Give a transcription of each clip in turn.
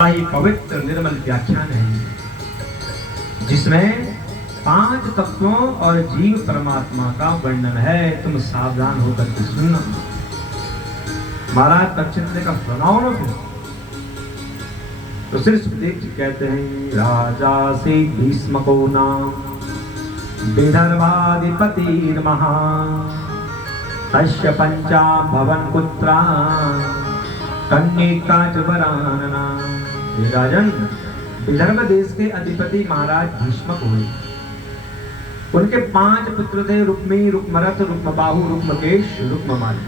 पवित्र निर्मल व्याख्यान है जिसमें 5 तत्वों और जीव परमात्मा का वर्णन है। तुम सावधान होकर के सुनना। महाराज तक्षशिला का सुनाओ ना फिर। तो श्री सुखदेव जी कहते हैं, राजा से भीष्मको नाम विदर्भाधिपति महान तस्य पंचा भवन पुत्रा कन्यका च वरानना। राजन, विदर्भ देश के अधिपति महाराज भीष्मक हुए। उनके 5 पुत्र थे, रुक्मी, रुक्मरथ, रुक्मबाहु, रुक्मकेश, रुक्ममाली।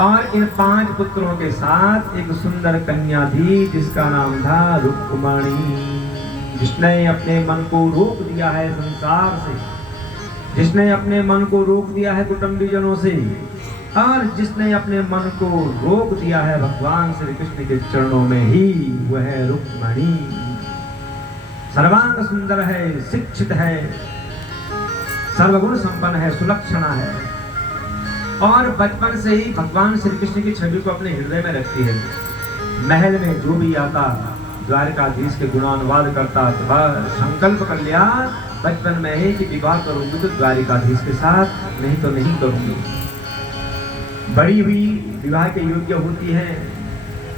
और इन 5 पुत्रों के साथ एक सुंदर कन्या थी जिसका नाम था रुक्मणी, जिसने अपने मन को रोक दिया है संसार से, जिसने अपने मन को रोक दिया है कुटुंबीजनों से, और जिसने अपने मन को रोक दिया है भगवान श्री कृष्ण के चरणों में ही, वह है रुक्मणी। सर्वांग सुंदर है, शिक्षित है, सर्वगुण संपन्न है, सुलक्षणा है, और बचपन से ही भगवान श्री कृष्ण की छवि को अपने हृदय में रखती है। महल में जो भी आता द्वारकाधीश के गुणानुवाद करता, तो संकल्प कर लिया बचपन में ही कि विवाह करूंगी तो द्वारिकाधीश के साथ, नहीं तो नहीं करूंगी। बड़ी हुई विवाह के योग्य होती है।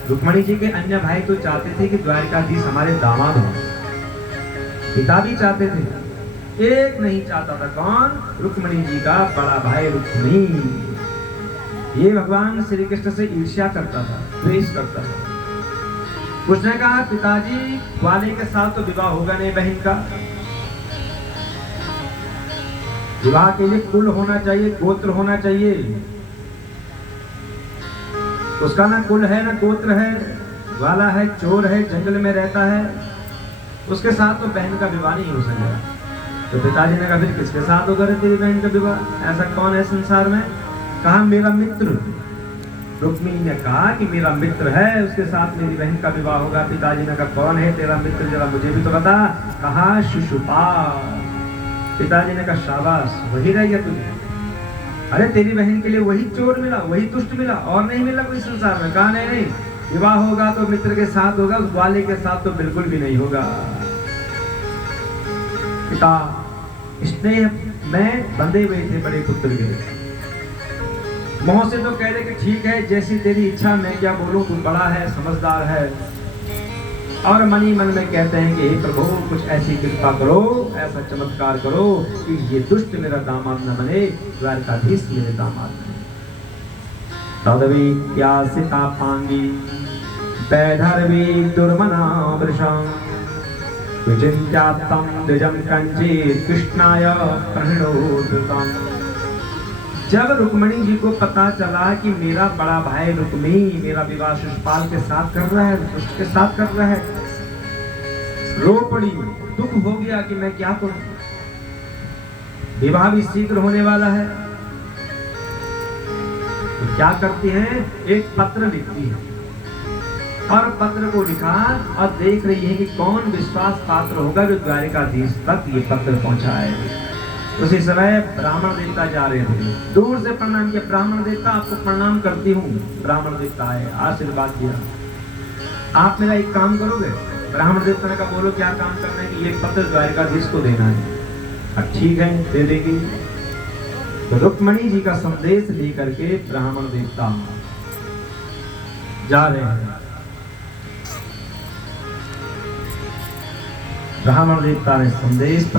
रुक्मणी जी के अन्य भाई तो चाहते थे कि द्वारिकाधीश हमारे दामाद हो, पिता भी चाहते थे, एक नहीं चाहता था। कौन? रुक्मणी जी का बड़ा भाई रुक्मी। ये भगवान श्री कृष्ण से ईर्ष्या करता था, द्वेष करता था। उसने कहा, पिताजी ग्वाले के साथ तो विवाह होगा नहीं बहन का। विवाह के लिए कुल होना चाहिए, गोत्र होना चाहिए। उसका ना कुल है ना गोत्र है, ग्वाला है, चोर है, जंगल में रहता है, उसके साथ तो बहन का विवाह नहीं हो सकेगा। तो पिताजी ने कहा, फिर किसके साथ होगा रे तेरी बहन का विवाह? ऐसा कौन है संसार में? कहा, मेरा मित्र। रुक्मी ने कहा कि मेरा मित्र है, उसके साथ मेरी बहन का विवाह होगा। पिताजी ने कहा, कौन है तेरा मित्र, जरा मुझे भी तो बता। कहा, शिशुपाल। पिताजी ने कहा, शाबाश, वही रह गया तुझे। अरे तेरी बहन के लिए वही चोर मिला, वही दुष्ट मिला, और नहीं मिला कोई संसार में। कहा, नहीं, विवाह होगा तो मित्र के साथ होगा, उस ग्वाले के साथ तो बिल्कुल भी नहीं होगा। पिता स्नेह में बंधे हुए थे बड़े पुत्र के। मोह से तो कह दे कि ठीक है, जैसी तेरी इच्छा, मैं क्या बोलूं, तू बड़ा है, समझदार है। और मनी मन में कहते हैं कि हे प्रभु, कुछ ऐसी कृपा करो, ऐसा चमत्कार करो कि ये दुष्ट मेरा दामाद न बने, द्वारकाधीश मेरे दामाद बने। तदवी प्यासिता पांगी पैधर्वी दुर्मना वृषं विचिन्त्यात्तं द्विजं कंचित् कृष्णाय प्रणोदुतं। जब रुक्मणी जी को पता चला कि मेरा बड़ा भाई रुक्मी मेरा विवाह शिशुपाल के साथ कर रहा है, दुष्ट के साथ कर रहा है, रो पड़ी, दुख हो गया कि मैं क्या करूं। विवाह भी शीघ्र होने वाला है, तो क्या करती है, एक पत्र लिखती है, और पत्र को लिखा और देख रही है कि कौन विश्वास पात्र होगा जो द्वारिकाधीश तक ये पत्र पहुंचाए। उसी समय ब्राह्मण देवता जा रहे थे, दूर से प्रणाम किया, ब्राह्मण देवता आपको प्रणाम करती हूँ। ब्राह्मण देवता आए, आशीर्वाद दिया, आप मेरा एक काम करोगे? ब्राह्मण देवता ने कहा, बोलो क्या काम करना है? कि ये पत्र द्वारिकाधीश को देना है। अब ठीक है, दे देगी। तो रुक्मणी जी का संदेश लेकर के ब्राह्मण देवता जा रहे हैं। ब्राह्मण देवता ने संदेश